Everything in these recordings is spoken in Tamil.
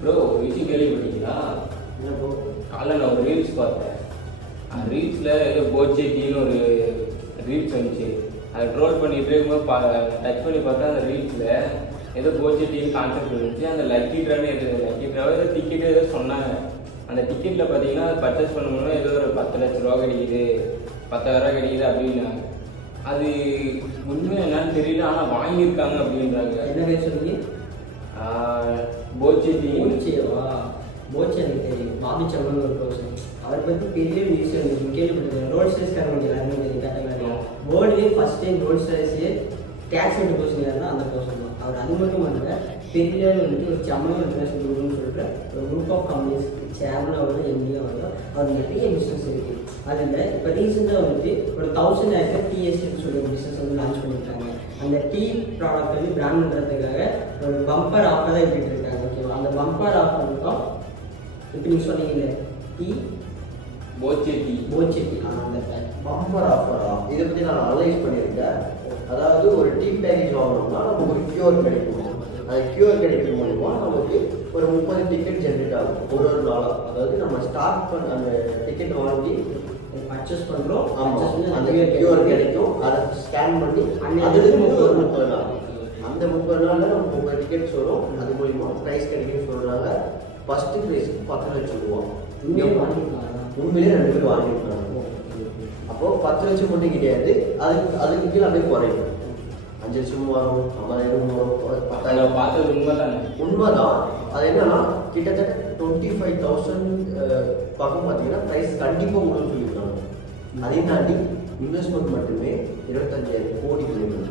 ப்ரோ ஒரு விஷயம் கேள்விப்பட்டீங்களா? என்ன ப்ரோ? காலைல நான் ஒரு ரீல்ஸ் பார்த்தேன். அந்த ரீல்ஸில் ஏதோ போச்சேட்டின்னு ஒரு ரீல்ஸ் வந்துச்சு. அதை ட்ரோல் பண்ணிட்டு இருக்கும்போது டச் பண்ணி பார்த்தா அந்த ரீல்ஸில் ஏதோ போச்சேட்டின்னு கான்செப்ட் இருந்துச்சு. அந்த லக்கி ட்ரான்னு லக்கி ட்ராவோ ஏதோ டிக்கெட்டு ஏதோ சொன்னாங்க. அந்த டிக்கெட்டில் பார்த்தீங்கன்னா பர்ச்சேஸ் பண்ணணும்னா ஏதோ ஒரு 10 லட்ச ரூபா கிடைக்குது, 10,000 ரூபா கிடைக்குது அப்படின்னாங்க. அது உண்மையாக என்னன்னு தெரியல, ஆனால் வாங்கியிருக்காங்க அப்படின்றாங்க. என்ன பேர் சொல்லுங்க? போச்சேட்டி. போச்சேவா? போச்சே எனக்கு தெரியும். பாபி சம்மன் ஒரு பர்சன். அவரை பற்றி பெரிய நியூஸ் கேள்விப்பட்டிருக்கேன். ரோல்ஸ் ரைஸ்காரங்க எல்லாருமே தெரியும். கேட்டகரி வேர்ல்ட்லேயே ஃபர்ஸ்ட் டைம் ரோல்ஸ் ரைஸே டேக்ஸ் கட்டு பர்சன் யாருன்னா அந்த பர்சன் தான். அவர் அது மட்டும் பண்ணல, பெரிய வந்துட்டு ஒரு சம்மன் இன்டர்நேஷனல் குரூப்னு சொல்லிட்டு ஒரு குரூப் ஆஃப் கம்பெனிஸ் சேர்மன் அவர் எம்டியாக வரும். அவர் நிறைய பிஸ்னஸ் இருக்குது. அதில் இப்போ ரீசெண்டாக வந்துட்டு ஒரு 1000 ஏக்கர் டிஎஸ்ன்னு சொல்லி ஒரு பிஸ்னஸ் வந்து லான்ச் பண்ணியிருக்காங்க. அந்த டீ ப்ராடக்ட் வந்து பிராண்ட் பண்ணுறதுக்காக ஒரு பம்பர் ஆஃபர் தான் எடுத்துகிட்டு இருக்காங்க. ஓகேவா? அந்த பம்பர் ஆஃபர் தான் இப்போ நீங்கள் சொன்னீங்கல்ல டீ போச்சேட்டி அந்த பம்பர் ஆஃபரா? இதை பற்றி நான் அனலைஸ் பண்ணியிருக்கேன். அதாவது ஒரு டீ பேக்கேஜ் வாங்கினோம்னா நமக்கு ஒரு கியூஆர் கிடைக்கும். அந்த கியூஆர் கிடைக்கிற மூலிமா நமக்கு ஒரு 30 டிக்கெட் ஜென்ரேட் ஆகும் ஒரு நாளாக. அதாவது நம்ம ஸ்டார்ட் பண்ண அந்த டிக்கெட் வாங்கி பர்ச்சேஸ் பண்ணுறோம். அந்த கியூஆர் கிடைக்கும். அதை ஸ்கேன் பண்ணி அதுலேருந்து ஒரு 30 நாள், அந்த 30 நாளில் நமக்கு 30 டிக்கெட்ஸ் வரும். அது மூலிமா ப்ரைஸ் கிடைக்கும்னு சொல்கிறாங்க. ஃபஸ்ட்டு ப்ரைஸுக்கு 10 லட்சம் ரூபா. உண்மையிலே 2 பேர் வாங்கியிருக்காங்க. அப்போது 10 லட்சம் மட்டும் கிடையாது, அதுக்கு கீழே அப்படியே குறையும். 5 லட்சமும் வரும், 50,000 வரும், 10,000 பார்த்தது உண்மைதான். அது என்னன்னா கிட்டத்தட்ட 25,000 பக்கம் பார்த்தீங்கன்னா ப்ரைஸ் கண்டிப்பாக உங்களுக்கு சொல்லியிருக்காங்க. அதையும் தாண்டி இன்வெஸ்ட்மெண்ட் மட்டுமே 25,000 கோடி கிடைக்கும்.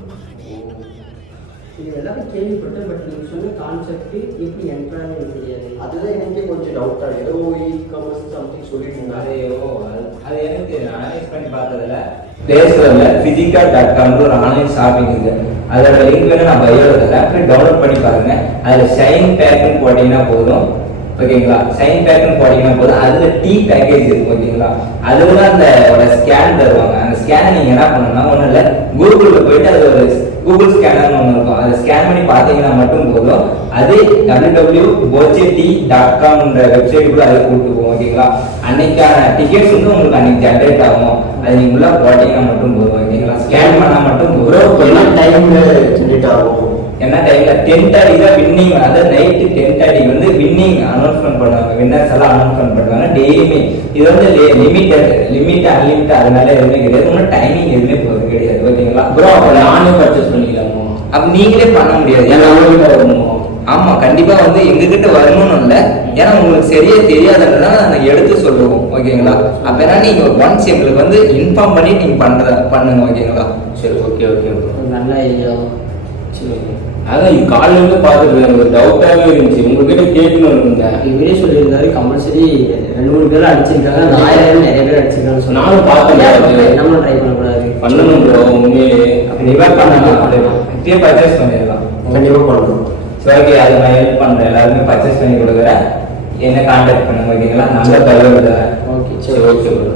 இது எல்லாரும் கேள்விப்பட்டேன். பட் நீங்கள் சொன்ன கான்செப்ட் எப்படி என்ட்ரான்னு எனக்கு தெரியாது. அதுதான் எனக்கே கொஞ்சம் டவுட்டாக. ஏதோ இ-காமர்ஸ் சம்திங் சொல்லிட்டு இருந்தாரு. அது எனக்கு அனலைஸ் பண்ணி பார்த்ததுல பிளேஸ்டோர்ல physica.com ஒரு ஆன்லைன் ஷாப்பிங் இருக்கு. அதோட லிங்க் வேணும், நான் பயோல ஆப் டவுன்லோட் பண்ணி பாருங்க. அதில் ஷைன் பேக்குன்னு போட்டிங்கன்னா போதும். ஓகேங்களா? ஷைன் பேக்குன்னு போட்டிங்கன்னா போதும். அதில் டீ பேக்கேஜ் இருக்கும். ஓகேங்களா? அதில் தான் அந்த ஸ்கேன் தருவாங்க. அந்த ஸ்கேனை நீங்கள் என்ன பண்ணணும்னா ஒன்றும் இல்லை, கூகுளில் போயிட்டு அது ஒரு கூகுள் ஸ்கேனர்னு ஒன்று இருக்கும். அதை ஸ்கேன் பண்ணி பார்த்தீங்கன்னா மட்டும் போதும். அது www.bocheti.com வெப்சைட்டுக்குள்ள அதை கூப்பிட்டு போகும். ஓகேங்களா? அன்னைக்கான டிக்கெட்ஸ் வந்து உங்களுக்கு அன்னைக்கு ஜென்ரேட் ஆகும். அது நீங்கள் உள்ள போட்டீங்கன்னா மட்டும் போதும். ஓகேங்களா? ஸ்கேன் பண்ணால் மட்டும் போதும். என்ன டைம்ல ஜென்ரேட் ஆகும்? என்ன டைம்ல 10:30 தான் வின்னிங். அதாவது நைட்டு 10:30 வந்து வின்னிங் அனௌன்ஸ்மெண்ட் பண்ணுவாங்க. வின்னர்ஸ் எல்லாம் அனௌன்ஸ்மெண்ட் பண்ணுவாங்க டெய்லியுமே. இது வந்து லிமிட் அன்லிமிட் அதனால எதுவுமே கிடையாது. ஒன்றும் டைமிங் எதுவுமே போகிறது கிடையாது. ஓகேங்களா? ப்ரோ அப்போ நானே பர்ச்சேஸ் பண்ணிக்கலாமா? அப்போ நீங்களே பண்ண முடியாது. ஏன்னா வரணும். ஆமா, கண்டிப்பா வந்து எங்ககிட்ட வரணும்னு இல்லை. ஏன்னா உங்களுக்கு சரியா தெரியாதுன்றதுனால நாங்கள் எடுத்து சொல்லுவோம். ஓகேங்களா? அப்ப ஏன்னா நீங்க ஒன்ஸ் எங்களுக்கு வந்து இன்ஃபார்ம் பண்ணி நீங்க பண்ணுங்க. ஓகேங்களா? சரி, ஓகே நல்ல ஐடியா. சரி, அதான் இது காலையில பார்த்துட்டு எனக்கு ஒரு டவுட்டாகவே இருந்துச்சு. உங்ககிட்ட கேட்கணும்னு இருந்தேன். இவரே சொல்லியிருந்தாரு கம்பல்சரி 2-3 பேர் அடிச்சிருக்காங்க. 1000 நிறைய பேர் அடிச்சிருக்காங்க சொன்னாங்க. நானும் பார்த்தேன். நம்ம ட்ரை பண்ணக்கூடாது. பண்ணணும் ப்ரோ. உண்மையிலே அப்படி ரிவர்ட் பண்ணலாம். இப்பயே பர்ச்சேஸ் பண்ணிடலாம். கண்டிப்பாக பண்ணணும். சரி, ஓகே. அது நான் ஹெல்ப் பண்ணுறேன். எல்லாருமே பர்ச்சேஸ் பண்ணி கொடுக்குறேன். என்ன கான்டாக்ட் பண்ணுங்க. ஓகேங்களா? நல்ல தகவல். ஓகே, சரி, ஓகே ப்ரோ.